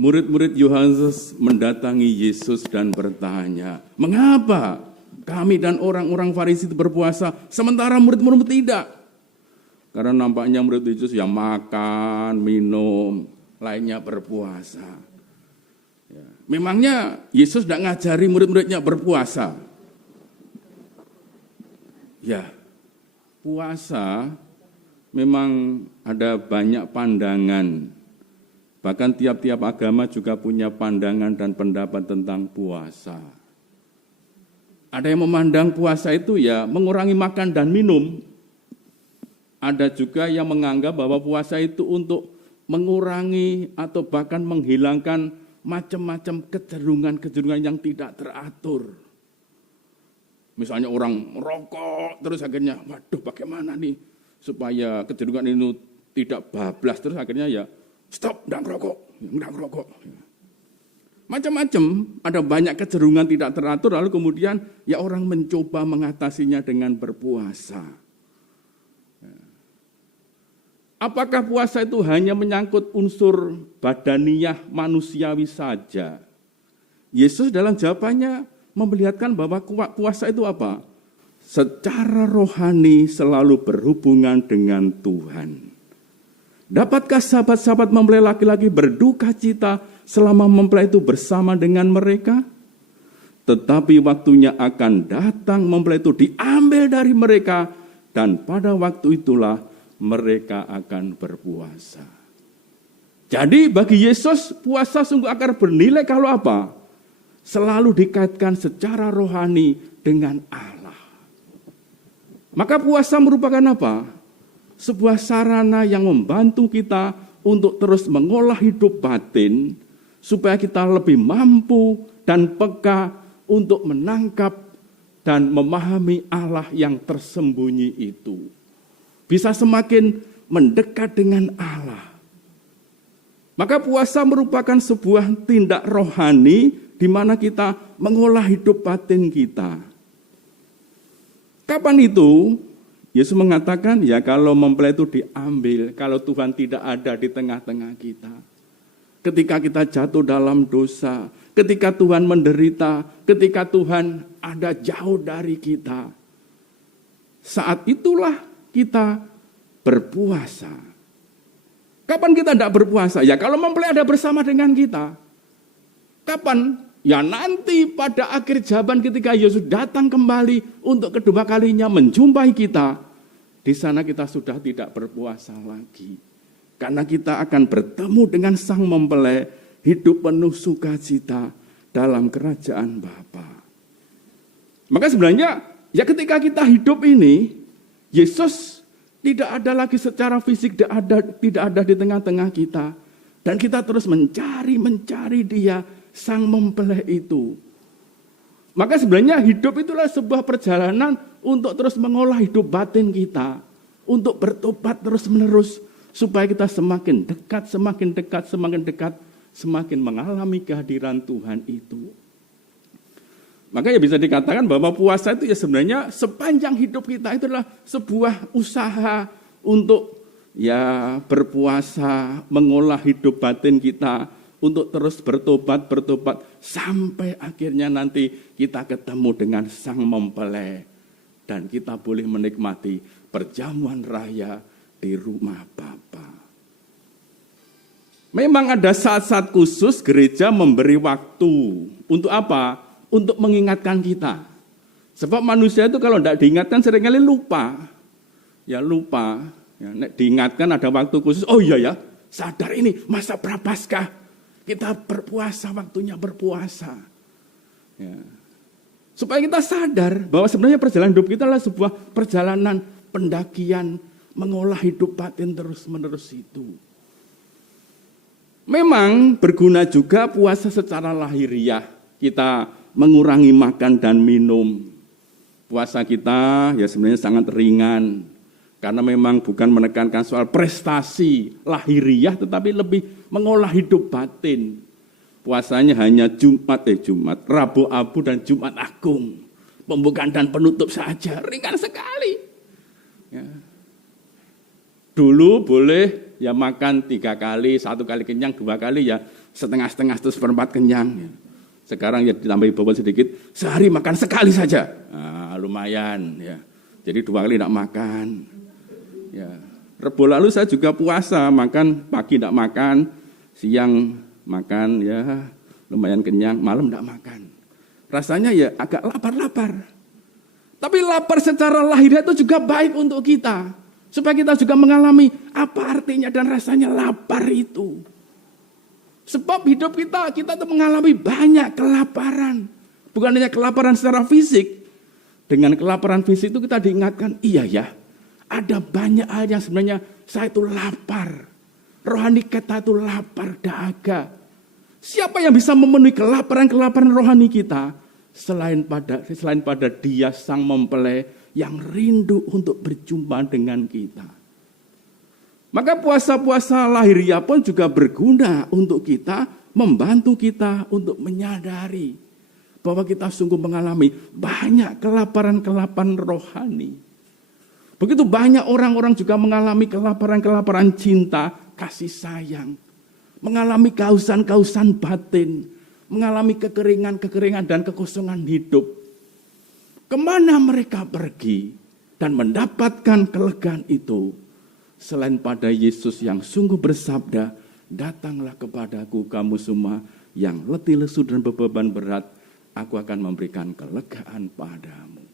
Murid-murid Yohanes mendatangi Yesus dan bertanya, "Mengapa kami dan orang-orang Farisi itu berpuasa, sementara murid-murid tidak?" Karena nampaknya murid Yesus yang makan, minum, lainnya berpuasa. Ya. Memangnya Yesus tidak ngajari murid-muridnya berpuasa? Ya, puasa memang ada banyak pandangan. Bahkan tiap-tiap agama juga punya pandangan dan pendapat tentang puasa. Ada yang memandang puasa itu ya mengurangi makan dan minum. Ada juga yang menganggap bahwa puasa itu untuk mengurangi atau bahkan menghilangkan macam-macam kecenderungan-kecenderungan yang tidak teratur. Misalnya orang merokok, terus akhirnya, waduh bagaimana nih supaya kecenderungan itu tidak bablas, terus akhirnya ya stop, enggak ngerokok. Macam-macam, ada banyak kecenderungan tidak teratur, lalu kemudian ya orang mencoba mengatasinya dengan berpuasa. Apakah puasa itu hanya menyangkut unsur badaniyah manusiawi saja? Yesus dalam jawabannya memperlihatkan bahwa puasa itu apa? Secara rohani selalu berhubungan dengan Tuhan. Dapatkah sahabat-sahabat mempelai laki-laki berduka cita selama mempelai itu bersama dengan mereka? Tetapi waktunya akan datang mempelai itu diambil dari mereka dan pada waktu itulah mereka akan berpuasa. Jadi bagi Yesus puasa sungguh akan bernilai kalau apa? Selalu dikaitkan secara rohani dengan Allah. Maka puasa merupakan apa? Sebuah sarana yang membantu kita untuk terus mengolah hidup batin supaya kita lebih mampu dan peka untuk menangkap dan memahami Allah yang tersembunyi itu. Bisa semakin mendekat dengan Allah. Maka puasa merupakan sebuah tindak rohani di mana kita mengolah hidup batin kita. Kapan itu? Yesus mengatakan, ya kalau mempelai itu diambil, kalau Tuhan tidak ada di tengah-tengah kita. Ketika kita jatuh dalam dosa, ketika Tuhan menderita, ketika Tuhan ada jauh dari kita. Saat itulah kita berpuasa. Kapan kita tidak berpuasa? Ya kalau mempelai ada bersama dengan kita. Kapan? Ya nanti pada akhir zaman ketika Yesus datang kembali untuk kedua kalinya menjumpai kita. Di sana kita sudah tidak berpuasa lagi. Karena kita akan bertemu dengan sang mempelai hidup penuh sukacita dalam kerajaan Bapa. Maka sebenarnya ya ketika kita hidup ini, Yesus tidak ada lagi secara fisik, tidak ada di tengah-tengah kita. Dan kita terus mencari dia, sang mempelai itu. Maka sebenarnya hidup itulah sebuah perjalanan untuk terus mengolah hidup batin kita. Untuk bertobat terus-menerus. Supaya kita semakin dekat, semakin mengalami kehadiran Tuhan itu. Maka ya bisa dikatakan bahwa puasa itu ya sebenarnya sepanjang hidup kita itu adalah sebuah usaha untuk ya berpuasa, mengolah hidup batin kita, untuk terus bertobat sampai akhirnya nanti kita ketemu dengan sang mempelai dan kita boleh menikmati perjamuan raya di rumah Bapa. Memang ada saat-saat khusus gereja memberi waktu untuk apa? Untuk mengingatkan kita. Sebab manusia itu kalau tidak diingatkan seringkali lupa. Ya lupa. Ya, diingatkan ada waktu khusus. Oh iya ya, sadar ini masa Prapaskah. Kita berpuasa, waktunya berpuasa. Ya. Supaya kita sadar bahwa sebenarnya perjalanan hidup kita adalah sebuah perjalanan pendakian, mengolah hidup batin terus-menerus itu. Memang berguna juga puasa secara lahiriah. Kita mengurangi makan dan minum. Puasa kita ya sebenarnya sangat ringan. Karena memang bukan menekankan soal prestasi lahiriah, tetapi lebih mengolah hidup batin. Puasanya hanya Jumat, Rabu Abu dan Jumat Agung. Pembukaan dan penutup saja, ringan sekali. Ya. Dulu boleh ya makan 3 kali, 1 kali kenyang, 2 kali ya setengah-setengah terus 1/4 kenyang. Ya. Sekarang ya ditambahi bobot sedikit, sehari makan sekali saja. Nah, lumayan ya. Jadi 2 kali tidak makan. Ya. Rebo lalu saya juga puasa, makan pagi tidak makan, siang makan ya lumayan kenyang, malam tidak makan. Rasanya ya agak lapar-lapar. Tapi lapar secara lahiriah itu juga baik untuk kita. Supaya kita juga mengalami apa artinya dan rasanya lapar itu. Sebab hidup kita tuh mengalami banyak kelaparan. Bukan hanya kelaparan secara fisik. Dengan kelaparan fisik itu kita diingatkan, iya ya, ada banyak hal yang sebenarnya saya itu lapar. Rohani kita itu lapar dahaga. Siapa yang bisa memenuhi kelaparan rohani kita? Selain pada Dia sang mempelai yang rindu untuk berjumpa dengan kita. Maka puasa-puasa lahiriah pun juga berguna untuk kita, membantu kita untuk menyadari bahwa kita sungguh mengalami banyak kelaparan rohani. Begitu banyak orang-orang juga mengalami kelaparan cinta, kasih sayang, mengalami kehausan batin, mengalami kekeringan dan kekosongan hidup. Kemana mereka pergi dan mendapatkan kelegaan itu? Selain pada Yesus yang sungguh bersabda, datanglah kepadaku kamu semua yang letih lesu dan beban berat, aku akan memberikan kelegaan padamu.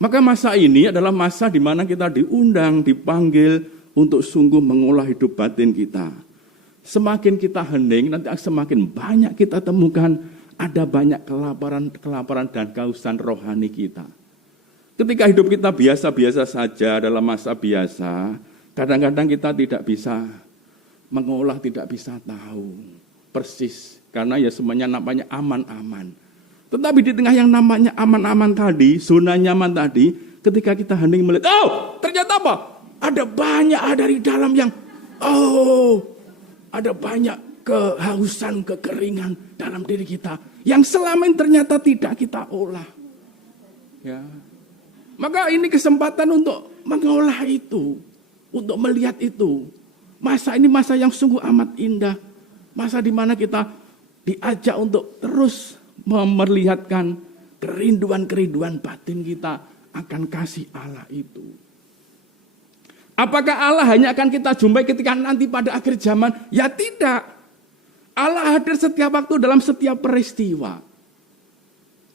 Maka masa ini adalah masa di mana kita diundang, dipanggil untuk sungguh mengolah hidup batin kita. Semakin kita hening, nanti semakin banyak kita temukan ada banyak kelaparan dan kehausan rohani kita. Ketika hidup kita biasa-biasa saja dalam masa biasa, kadang-kadang kita tidak bisa mengolah, tidak bisa tahu persis. Karena ya semuanya namanya aman-aman. Tetapi di tengah yang namanya aman-aman tadi, zona nyaman tadi, ketika kita hening melihat, ternyata apa? Ada banyak dari dalam yang, ada banyak kehausan, kekeringan dalam diri kita yang selama ini ternyata tidak kita olah. Ya. Maka ini kesempatan untuk mengolah itu, untuk melihat itu. Masa ini masa yang sungguh amat indah. Masa di mana kita diajak untuk terus memperlihatkan kerinduan batin kita akan kasih Allah itu. Apakah Allah hanya akan kita jumpai ketika nanti pada akhir zaman? Ya tidak. Allah hadir setiap waktu dalam setiap peristiwa.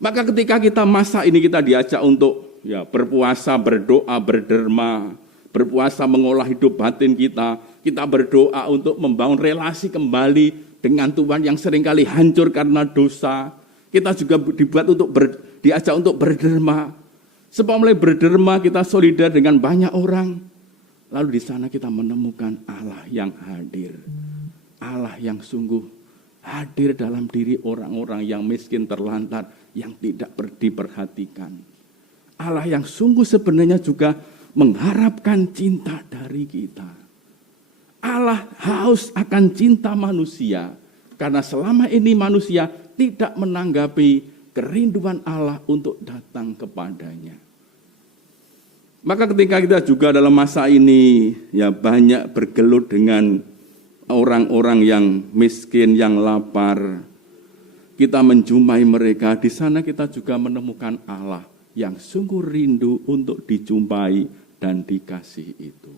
Maka ketika kita masa ini kita diajak untuk berpuasa, berdoa, berderma, berpuasa mengolah hidup batin kita. Kita berdoa untuk membangun relasi kembali dengan Tuhan yang seringkali hancur karena dosa. Kita juga diajak untuk berderma. Sebab mulai berderma kita solidar dengan banyak orang. Lalu di sana kita menemukan Allah yang hadir. Allah yang sungguh hadir dalam diri orang-orang yang miskin terlantar, yang tidak diperhatikan. Allah yang sungguh sebenarnya juga mengharapkan cinta dari kita. Allah haus akan cinta manusia, karena selama ini manusia tidak menanggapi kerinduan Allah untuk datang kepadanya. Maka ketika kita juga dalam masa ini banyak bergelut dengan orang-orang yang miskin, yang lapar, kita menjumpai mereka, di sana kita juga menemukan Allah yang sungguh rindu untuk dijumpai dan dikasih itu.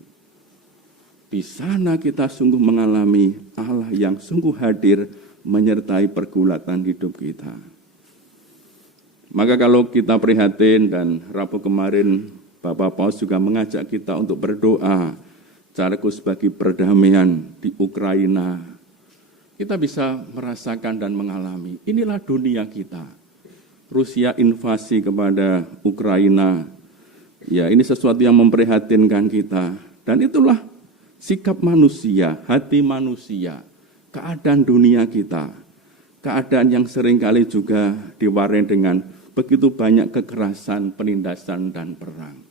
Di sana kita sungguh mengalami Allah yang sungguh hadir menyertai pergulatan hidup kita. Maka kalau kita prihatin, dan Rabu kemarin Bapak Paus juga mengajak kita untuk berdoa, caraku sebagai perdamaian di Ukraina. Kita bisa merasakan dan mengalami, inilah dunia kita. Rusia invasi kepada Ukraina. Ya, ini sesuatu yang memprihatinkan kita. Dan itulah sikap manusia, hati manusia, keadaan dunia kita. Keadaan yang seringkali juga diwarnai dengan begitu banyak kekerasan, penindasan, dan perang.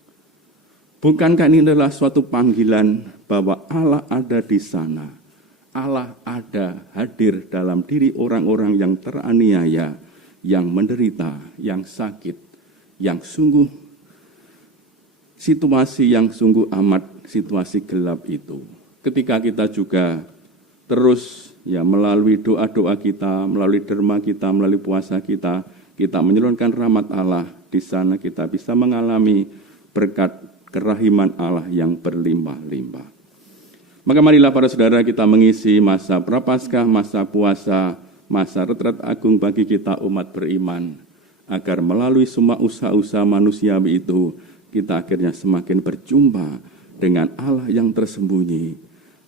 Bukankah ini adalah suatu panggilan bahwa Allah ada di sana? Allah ada hadir dalam diri orang-orang yang teraniaya, yang menderita, yang sakit, yang sungguh situasi yang sungguh amat situasi gelap itu. Ketika kita juga terus melalui doa-doa kita, melalui derma kita, melalui puasa kita menyalurkan rahmat Allah, di sana kita bisa mengalami berkat kerahiman Allah yang berlimpah-limpah. Maka marilah para saudara kita mengisi masa prapaskah, masa puasa, masa retret agung bagi kita umat beriman, agar melalui semua usaha-usaha manusiawi itu, kita akhirnya semakin berjumpa dengan Allah yang tersembunyi,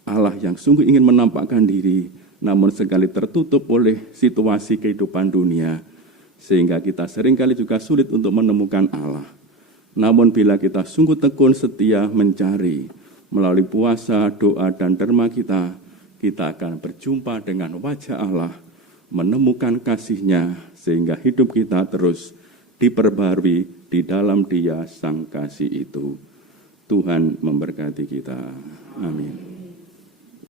Allah yang sungguh ingin menampakkan diri, namun sekali tertutup oleh situasi kehidupan dunia, sehingga kita seringkali juga sulit untuk menemukan Allah. Namun bila kita sungguh tekun setia mencari, melalui puasa, doa, dan derma kita akan berjumpa dengan wajah Allah, menemukan kasih-Nya, sehingga hidup kita terus diperbarui di dalam Dia Sang Kasih itu. Tuhan memberkati kita. Amin.